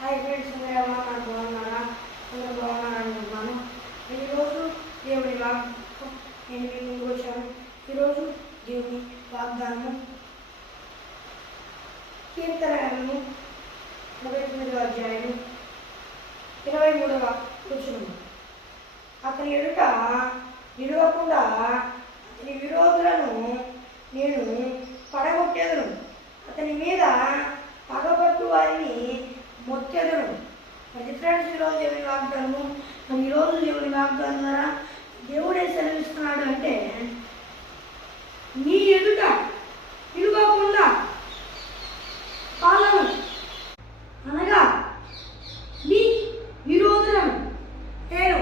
Hi friends మీరు ఎలా బాగున్నారా? అందరూ బాగున్నారా అనుకుంటున్నాను ఈరోజు దేవుడి వాగ్ నేను మీకు వచ్చాను. ఈరోజు దేవుడి వాగ్దానము కీర్తనము ఇరవై తొమ్మిదవ అధ్యాయము ఇరవై మూడవ కూర్చున్నాము అతని ఎదుట నిలవకుండా అతని విరోధులను నేను పడగొట్టేదను అతని మీద పగబట్టు వారిని మొత్తెదను అది ఫ్రెండ్స్ ఈరోజు దేవుని వాగ్దానము. మరి ఈరోజు దేవుని వాగ్దానం ద్వారా దేవుడే సెలవిస్తున్నాడు అంటే నీ ఎదుట నిలవకుండా పాలను అనగా నీ విరోధులను నేను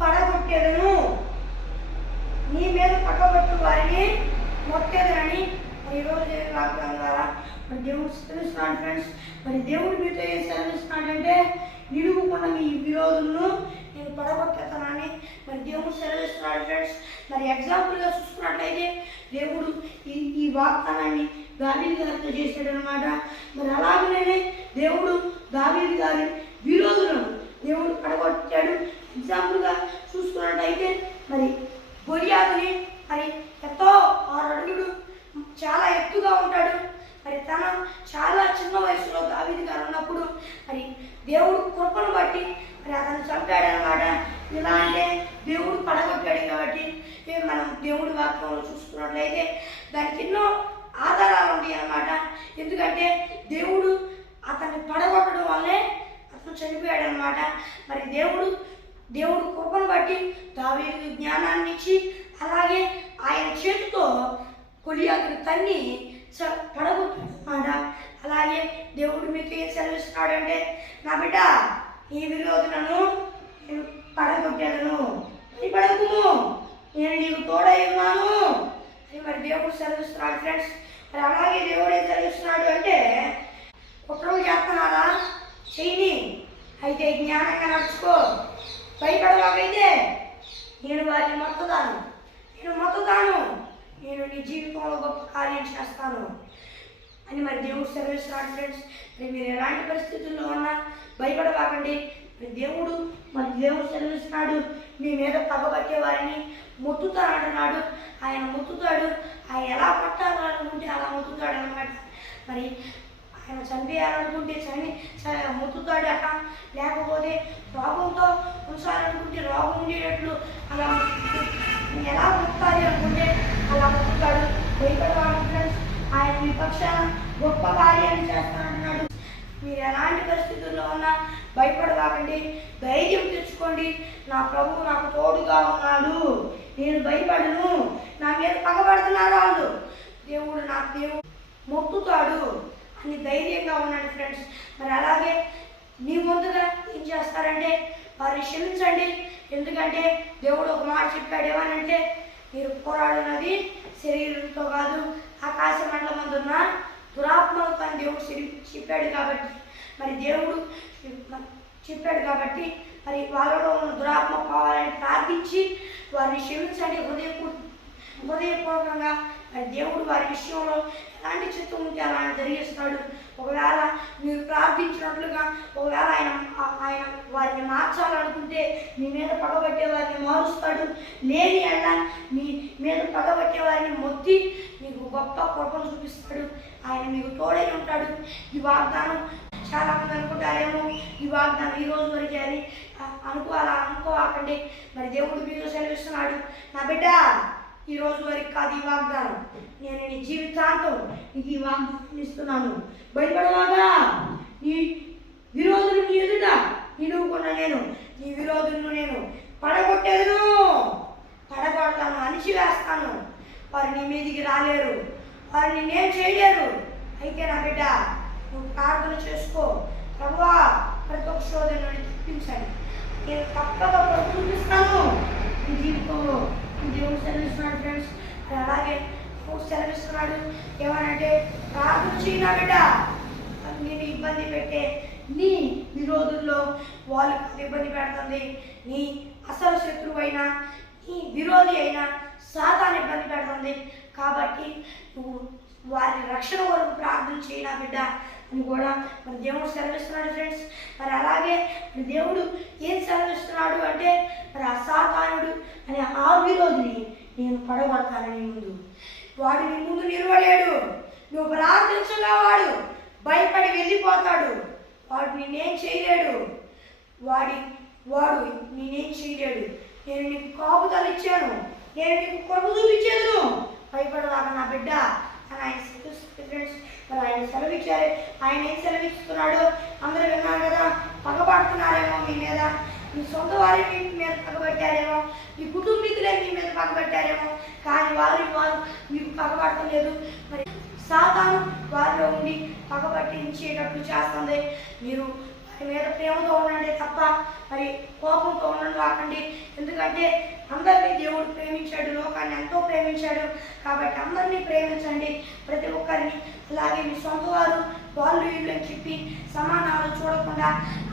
పడగొట్టేదను నీ మీద పక్కబట్టు వారిని మొట్టేదనని మరి ఈరోజు దేవుని వాగ్దానం ద్వారా మరి దేవుడు సెలవిస్తున్నాడు ఫ్రెండ్స్ మరి దేవుడు మీతో ఏం సెలవిస్తున్నాడంటే నిలువుకున్న మీ విరోధులను నేను పడగొట్టేతానని మరి దేవుడు సెలవిస్తున్నాడు ఫ్రెండ్స్ మరి ఎగ్జాంపుల్గా చూసుకున్నట్లయితే దేవుడు ఈ ఈ వాగ్దానాన్ని దావీది గారితో చేశాడు అనమాట మరి అలాగనే దేవుడు దావీది గారి విరోధులను దేవుడు పడగొట్టాడు. ఎగ్జాంపుల్గా చూసుకున్నట్టయితే మరి గొలియాతుని మరి ఎంతో ఆరు అడుగుడు చాలా ఎత్తుగా ఉంటాడు. మరి తన చాలా చిన్న వయసులో దావీది గారు ఉన్నప్పుడు మరి దేవుడు కృపను బట్టి మరి అతను చంపాడనమాట ఎలా అంటే దేవుడు పడగొట్టాడు కాబట్టి మనం దేవుడి వాక్యంలో చూసుకున్నట్లయితే దానికి ఎన్నో ఆధారాలు ఉంటాయి అన్నమాట. ఎందుకంటే దేవుడు అతన్ని పడగొట్టడం వల్లే అతను చనిపోయాడు అనమాట మరి దేవుడు దేవుడు కృపను బట్టి దావీదు జ్ఞానాన్ని ఇచ్చి అలాగే ఆయన చేతితో కొలియాకుని తన్ని పడగొట్టాడనమాట అలాగే దేవుడు మీకు ఏం సెలవిస్తున్నాడంటే నా బిడ్డ ఈ విరోధులను నేను నీకు తోడై ఉన్నాను. అని మరి దేవుడు సెలవిస్తున్నాడు ఫ్రెండ్స్ మరి అలాగే దేవుడు ఏం సెలవిస్తున్నాడు అంటే కుట్రలు చేస్తున్నారా? చెయ్యి. అయితే జ్ఞానంగా నడుచుకో. భయపడవాకైతే నేను వారిని మొత్తదాను నేను మొత్తదాను నేను నీ జీవితంలో గొప్ప కార్యం చేస్తాను. అని మరి దేవుడు సెలవిస్తున్నాడు ఫ్రెండ్స్ మరి మీరు ఎలాంటి పరిస్థితుల్లో ఉన్నా భయపడవాకండి దేవుడు మన దేవుడు సెలవిస్తున్నాడు. మీ మీద పగబట్టే వారిని మొత్తుతాడు అంటున్నాడు ఆయన మొత్తుతాడు ఆయన ఎలా పట్టాలనుకుంటే అలా మొత్తుతాడు అనమాట మరి ఆయన చంపేయాలనుకుంటే చని చ- మొత్తుతాడు అట లేకపోతే రోగంతో ఉంచాలనుకుంటే రోగం ఉండేటట్లు అలా ఎలా మొత్తాలి అనుకుంటే అలా మొత్తుతాడు భయపడవాడు ఫ్రెండ్స్ ఆయన మీ పక్షాన గొప్ప కార్యాన్ని చేస్తాను మీరు ఎలాంటి పరిస్థితుల్లో ఉన్నా భయపడవాకండి. ధైర్యం తెచ్చుకోండి. నా ప్రభువు నాకు తోడుగా ఉన్నాడు. నేను భయపడను. నా మీద పగబడుతున్నారు వాళ్ళు. దేవుడు నా దేవుడు మొక్కుతాడు. అని ధైర్యంగా ఉన్నాడు ఫ్రెండ్స్. మరి అలాగే మీ ముందుగా ఏం చేస్తారంటే వారిని క్షమించండి. ఎందుకంటే దేవుడు ఒక మాట చెప్పాడు ఏమనంటే మీరు పోరాడినది శరీరంతో కాదు ఆకాశ మండలం అందున్న దురాత్మలతో దేవుడు చెప్పాడు కాబట్టి మరి దేవుడు చెప్పాడు కాబట్టి మరి వాళ్ళలో ఉన్న దురాత్మ పోవాలని ప్రార్థించి వారిని క్షమించండి. హృదయపూ హృదయపూర్వకంగా మరి దేవుడు వారి విషయంలో ఎలాంటి చిత్తం ఉంటే అలా జరిగిస్తాడు. ఒకవేళ మీరు ప్రార్థించినట్లుగా ఒకవేళ ఆయన ఆయన వారిని మార్చాలనుకుంటే మీ మీద పగబట్టే వారిని మారుస్తాడు. లేని అన్న మీ మీద పగబట్టే వారిని మొత్తి మీకు గొప్ప కృపను చూపిస్తాడు. ఆయన మీకు తోడై ఉంటాడు. ఈ వాగ్దానం చాలా మంది అనుకుంటారేమో ఈ వాగ్దానం ఈ రోజు వరకే అని అనుకోవాలా అనుకోవాకండి. మరి దేవుడు మీతో సెలవిస్తున్నాడు. నా బిడ్డ ఈ రోజు వరకు కాదు ఈ వాగ్దానం. నేను నీ జీవితాంతం నీకు ఈ వాగ్దానం ఇస్తున్నాను. భయపడవాగా నీ విరోధులు నీ ఎదుట నిలువుకున్న నేను నీ విరోధులను నేను పడగొట్టేదను. పడగొడతాను అణిచివేస్తాను. వారు నీ మీదికి రాలేరు. వారు నిన్నేం చేయలేరు. అయితే నా బిడ్డ నువ్వు ప్రార్థన చేసుకో. ప్రభువా ప్రతి ఒక్క శోధన నుండి తప్పించండి నేను తప్పక చూపిస్తాను. నీ జీవితంలో దేవుడు సెలవిస్తున్నాడు ఫ్రెండ్స్ అలాగే సెలవిస్తున్నాడు ఏమనంటే ప్రార్థన చేయి నా బిడ్డ నేను ఇబ్బంది పెట్టే నీ విరోధుల్లో వాళ్ళు ఇబ్బంది పెడుతుంది. నీ అసలు శత్రువు అయినా నీ విరోధి అయినా సాతాన్ని ఇబ్బంది పెడుతుంది. కాబట్టి నువ్వు వారి రక్షణ వరకు ప్రార్థన చేయనా బిడ్డ అని కూడా మరి దేవుడు సెలవిస్తున్నాడు ఫ్రెండ్స్ మరి అలాగే మన దేవుడు ఏం సెలవిస్తున్నాడు అంటే మరి ఆ అనే ఆ విరోధిని నేను పడగొడతానని ముందు. వాడు నీ ముందు నిలవలేడు నువ్వు ప్రార్థించగా వాడు భయపడి వెళ్ళిపోతాడు. వాడు నేనేం చేయలేడు. వాడి వాడు నేనేం చేయలేడు. నేను నీకు కాపుదలు ఇచ్చాను. నేను నీకు కొరకు చూపించాను భయపడలాగా నా బిడ్డ అని ఆయన ఫ్రెండ్స్ మరి ఆయన సెలవిచ్చారు. ఆయన ఏం సెలవిస్తున్నాడు? అందరూ విన్నారు కదా పగబడుతున్నారేమో మీ మీద. మీ సొంత వారి మీ మీద పగబట్టారేమో మీ కుటుంబీకులే మీ మీద పగబట్టారేమో కానీ వారి వారు మీకు పగబడతలేదు మరి సాతాను వారిలో ఉండి పగబట్టించేటట్లు చేస్తుంది. మీరు వారి మీద ప్రేమతో ఉండండి తప్ప మరి కోపంతో ఉండండి కాకండి ఎందుకంటే అందరినీ దేవుడు ప్రేమించాడు లోకాన్ని ఎంతో ప్రేమించాడు. కాబట్టి అందరినీ ప్రేమించండి. ప్రతి ఒక్కరిని. అలాగే మీ సొంత వారు వాళ్ళు వీళ్ళు చెప్పి సమానాలు చూడకుండా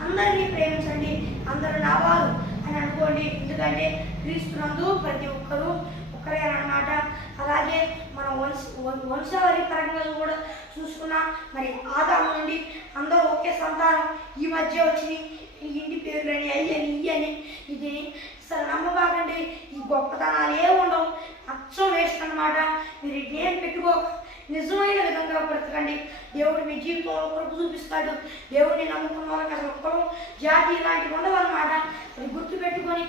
అందరినీ ప్రేమించండి. అందరూ నావారు అని అనుకోండి. ఎందుకంటే క్రీస్తునందు ప్రతి ఒక్కరూ ఒక్కరే అన్నమాట. అలాగే మన వంశ వం- పరంగా కూడా చూసుకున్నా మరి ఆదాము నుండి అందరూ ఒకే సంతానం ఈ మధ్య వచ్చి ఇంటి పేర్లని అయ్యని ఇయ్యని ఇది అసలు నమ్మబాకండి. ఈ గొప్పతనాలు ఏ ఉండవు. అచ్చం వేస్ట్ అన్నమాట మీరు ఏం పెట్టుకోక నిజమైన విధంగా బ్రతకండి. దేవుడు మీ జీవితంలో కృప చూపిస్తాడు. దేవుడిని నమ్ముకున్న వాళ్ళకి అసలు ఒక్కరు జాతి ఇలాంటివి ఉండవు అనమాట అది గుర్తు పెట్టుకొని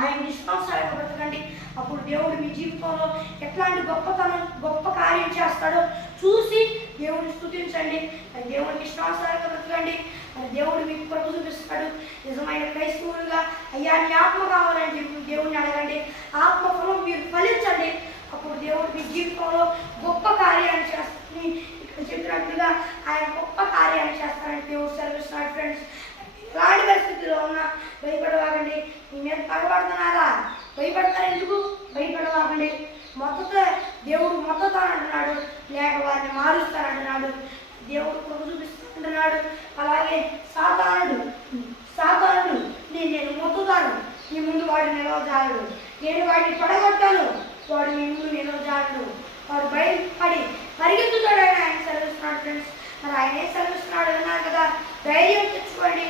ఆయన విశ్వాసాలకు బ్రతకండి అప్పుడు దేవుడు మీ జీవితంలో ఎట్లాంటి గొప్పతనం గొప్ప కార్యం చేస్తాడో చూసి దేవుడిని స్థుతించండి మరి దేవుడికి విశ్వాసాలకు బ్రతకండి మరి దేవుడు మీకు కృప చూపిస్తాడు. నిజమైన క్రైస్తవులుగా అయ్యా నీ ఆత్మ కావాలని చెప్పి దేవుడిని అడగండి. ఆత్మ ఫలం మీరు ఫలించండి. అప్పుడు దేవుడు మీ జీవితంలో గొప్ప కార్యాన్ని చేస్తుంది ఇక్కడ చెప్పినట్లుగా ఆయన గొప్ప కార్యాన్ని చేస్తారని దేవుడు సెలవిస్తున్నాడు ఫ్రెండ్స్. ఎలాంటి పరిస్థితిలో ఉన్నా భయపడవాగండి మీ మీద పగబడుతున్నారా? భయపడతారు ఎందుకు? భయపడవాగండి మొత్తతో దేవుడు మొత్తతో అంటున్నాడు లేక వారిని మారుస్తానంటున్నాడు. దేవుడు కృప చూపిస్తుంటున్నాడు. అలాగే సాతానుడు సాతానుడు నేను నేను మొత్తుతాను. నీ ముందు వాడు నిలవజాడు నేను వాడిని పడగొట్టాను. వాడు నీ ముందు నిలవజాడు వాడు భయపడి పరిగెత్తుతాడు ఆయన ఆయన సెలవిస్తున్నాడు ఫ్రెండ్స్ మరి ఆయన ఏం సెలవిస్తున్నాడు విన్నారు కదా? ధైర్యం తెచ్చుకోండి.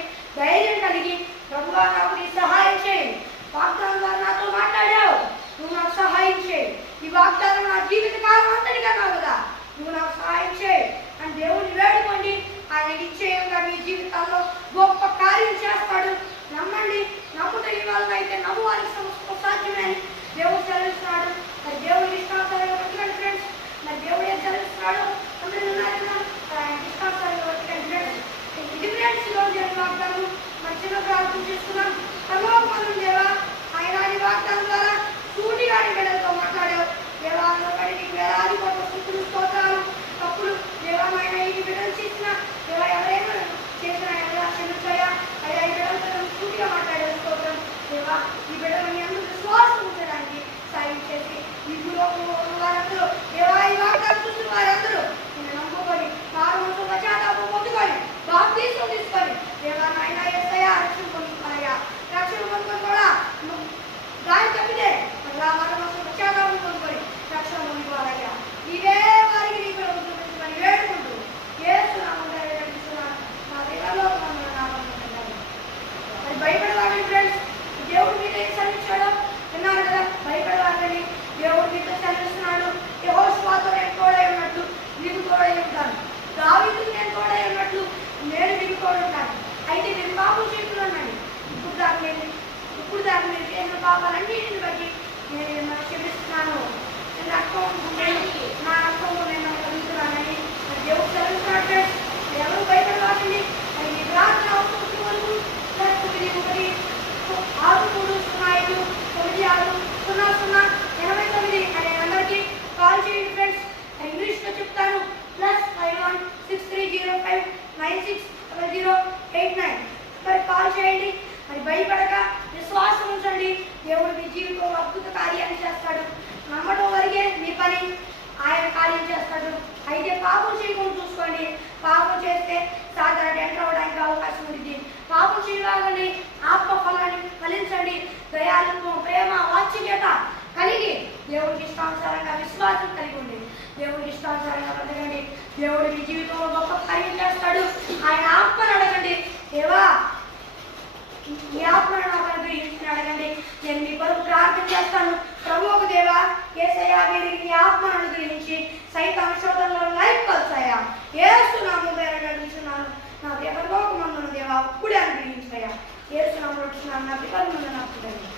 ఆత్మను గురించి సైత పరిశోధనలో నైపుకొచ్చాయా ఏసునాము పేరు నడుచున్నాను నా దేవలోకం అందున దేవ అప్పుడే అనుగ్రహించాయా ఏసునాము నడుచున్నాను నా పిల్లల ముందు నప్పుడండి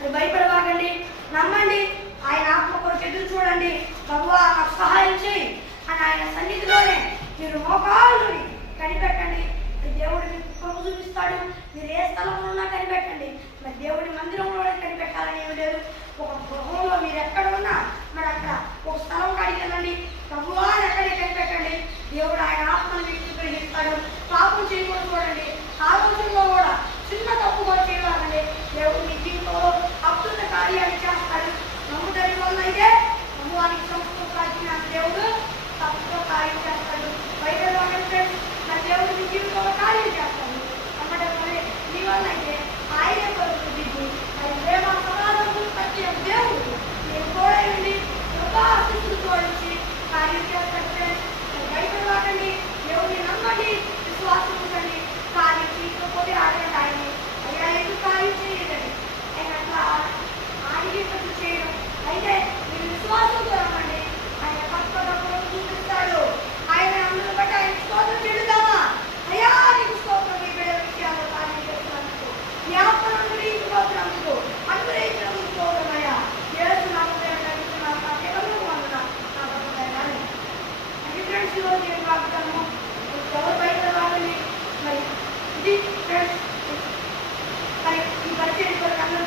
మీరు భయపడబాగండి నమ్మండి. ఆయన ఆత్మ కొరకు ఎదురు చూడండి. భగవా నాకు సహాయం చేయి. అని ఆయన సన్నిధిలోనే మీరు మోకాలు కనిపెట్టండి. దేవుడు మీకు చూపిస్తాడు. మీరు ఏ స్థలంలో ఉన్నా కనిపెట్టండి. మరి దేవుడి మందిరంలో కనిపెట్టాలని ఏం లేదు. ఒక గృహంలో మీరు ఎక్కడ ఉన్నా మరి అక్కడ ఒక స్థలం కాడికి వెళ్ళండి ప్రభువా అని ఎక్కడే కనిపెట్టండి దేవుడు ఆయన ఆత్మను మీకు గ్రహిస్తాడు పాపం చేయకూడదు చూడండి. ఆ రోజుల్లో కూడా చిన్న తప్పు కూడా చేయాలండి దేవుడు మీ జీవితంలో అద్భుత కార్యాలు చేస్తాడు. నమ్ముదరి వల్ల అయితే నమ్మువానికి సంస్కృతిన దేవుడు తప్పుతో కార్యం చేస్తాడు బయట వాళ్ళంటే నా దేవుడు మీ జీవితంలో కార్యం చేస్తాడు నమ్మడం వల్లే మీ వల్ల అయితే ఆయనే కొరకు దిగు మరి ప్రేమ సమాధానం వచ్చే దేవుడు మీరు కూడా ఉండి కృపా ఆశీస్సులు తోడించి కార్యం చేస్తాడు ఫ్రెండ్స్. మరి బయట వాడండి దేవుడిని నమ్మండి విశ్వాసం ఉంచండి కార్యం చేయకపోతే ఆడగండి ఆయన్ని అయ్యా ఎందుకు కార్యం చేయలేదండి ఆయన అట్లా ఆడిగినట్టు చేయడం అయితే మీరు విశ్వాసంతో రమ్మండి ఆయన తప్పకుండా చూపిస్తాడు ఆయన అందరూ బట్టి ఆయన స్తోత్రం చెల్లుదామా అయ్యా నీకు స్తోత్రం మీ బిడ్డ విషయాలు కార్యం చేస్తున్నందుకు జ్ఞాపకం అనుగ్రహించినందుకు అనుగ్రహించినందుకు స్తోత్రం అయ్యా ఏసు నామమున నడుస్తున్నాను నా జగము వందన నా గొప్పదనాన్ని అది ఫ్రెండ్స్ ఈరోజు నేను వాగ్దానము ఎవరు బయట రావాలి మరి ఇది ఫ్రెండ్స్ మరి ఈ పరిచయం కొరకు అందరూ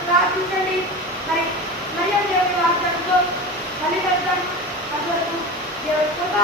ప్రార్థించండి మరి మరియా దేవుడి వాగ్దానంతో మళ్ళీ కలుద్దాం అంతవరకు దేవుడి కృప